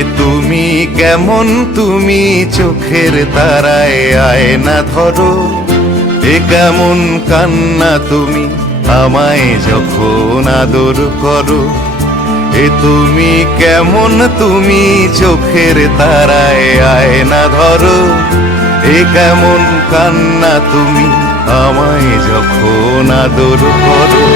এ তুমি কেমন, তুমি চোখের তারায় আয়না ধরো। এ কেমন কান্না তুমি আমায় যখন আদর করো। এ তুমি কেমন, তুমি চোখের তারায় আয়না ধরো। এ কেমন কান্না তুমি আমায় যখন আদর করো।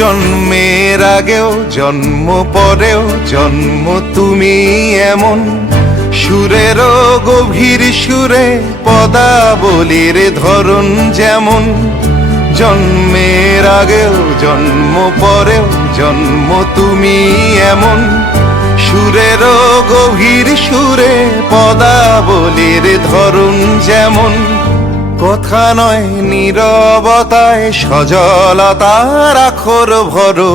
জন্মের আগেও জন্ম পরেও জন্ম তুমি এমন, সুরেরও গভীর সুরে পদাবলীর ধরন যেমন। জন্মের আগেও জন্ম পরেও জন্ম তুমি এমন, সুরেরও গভীর সুরে পদাবলীর ধরন যেমন। কথা নয় নীরবতায় সজলতার আখর ভরো।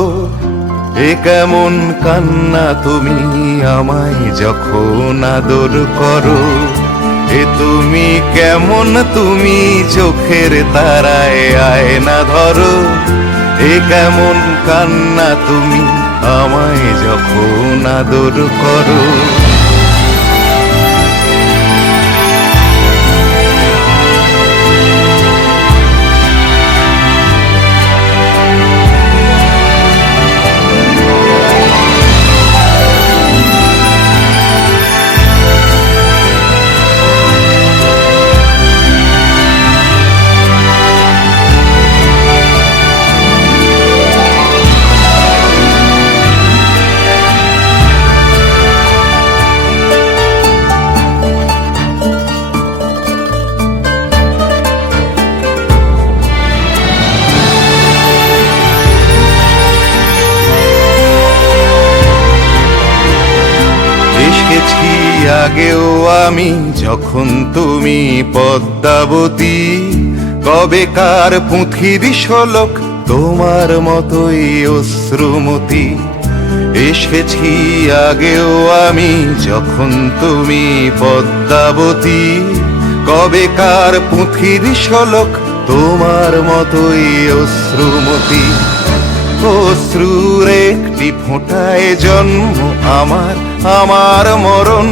এ কেমন কান্না তুমি আমায় যখন আদর করো। এ তুমি কেমন, তুমি চোখের তারায় আয়না ধরো। এ কেমন কান্না তুমি আমায় যখন আদর করো। এসেছি আগেও আমি যখন তুমি পদ্মাবতী। কবেকার পুঁথির শোলক তোমার মতোই অশ্রুমতি। এসেছি আগেও আমি যখন তুমি পদ্মাবতী। কবেকার পুঁথির শোলক তোমার মতোই অশ্রুমতি। অশ্রুর একটি ফোঁটায় জন্ম আমার, আমার মরণ।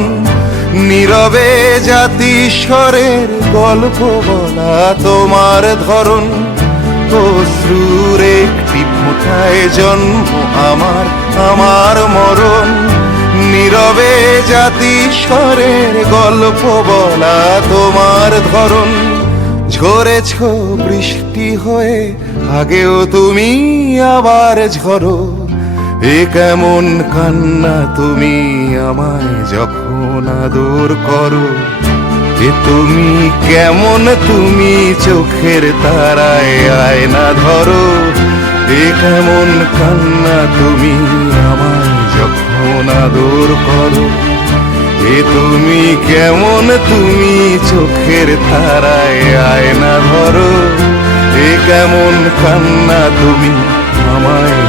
নীরবে জাতিস্বরের গল্প বলা তোমার ধরন। অশ্রুর একটি ফোঁটায় জন্ম আমার, আমার মরণ। নীরবে জাতিস্বরের গল্প বলা তোমার ধরন। ঝরেছ বৃষ্টি হয়ে আগেও তুমি আবার ঝরো। এ কেমন কান্না তুমি আমায় যখন আদর করো। এ তুমি কেমন, তুমি চোখের তারায় আয়না ধরো। এ কেমন কান্না তুমি আমায় যখন আদর করো। এ তুমি কেমন, তুমি চোখের তারায় আয়না ধরো। এ কেমন কান্না তুমি আমায়